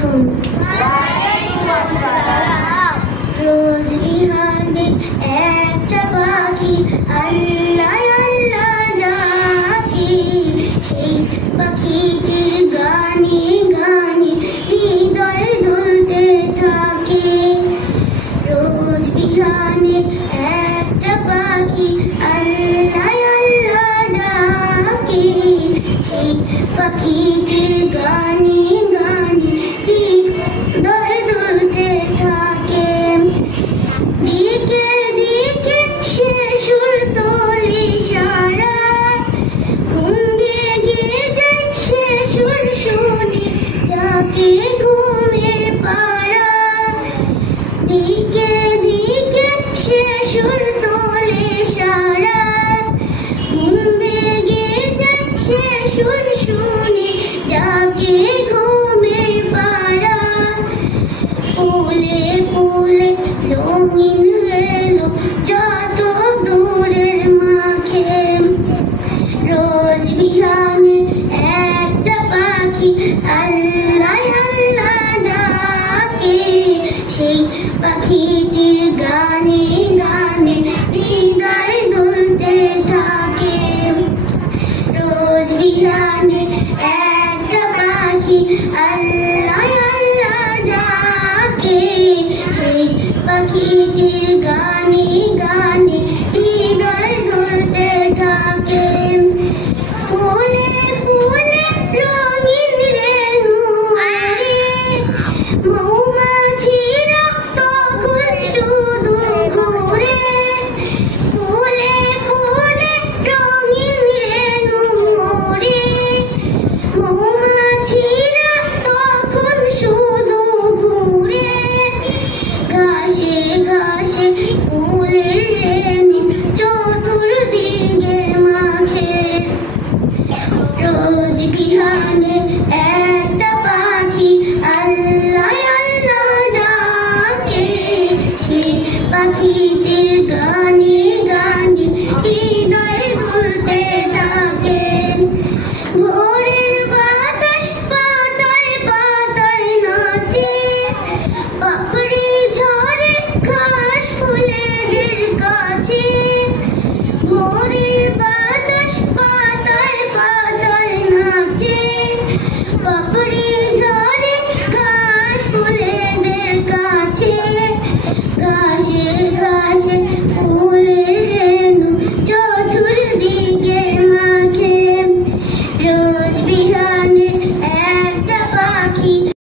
আলাইকুম। রোজ বিহানে একটা পাখি আল্লাহ আল্লাহ ডাকে, সেই পাখিটির গানে গানে হৃদয় দুলতে থাকে। রোজ বিহানে একটা পাখি আল্লাহ আল্লাহ ডাকে, সেই পাখিটির গানে গানে হৃদয় দুলতে থাকে। দিকে দিকে সে সুর তোলে সারা, ঘুম ভেঙে যায় সে সুর শুনে যাকে ঘুমের পাড়া। দিকে দিকে সে সুর তোলে সারা, ঘুম ভেঙে যায় সে সুর শুনে যাকে ঘুমের পাড়া। ফুলে ফুলে রঙিন এলো যত দূরের মাঠে, রোজ বিহানে একটা পাখি আল্লাহ আল্লাহ ডাকে, সেই পাখিটির গানে গানে হৃদয় দুলতে থাকে। রোজ বিহানে একটা পাখি আল্লাহ আল্লাহ ডাকে, সেই পাখিটির গানে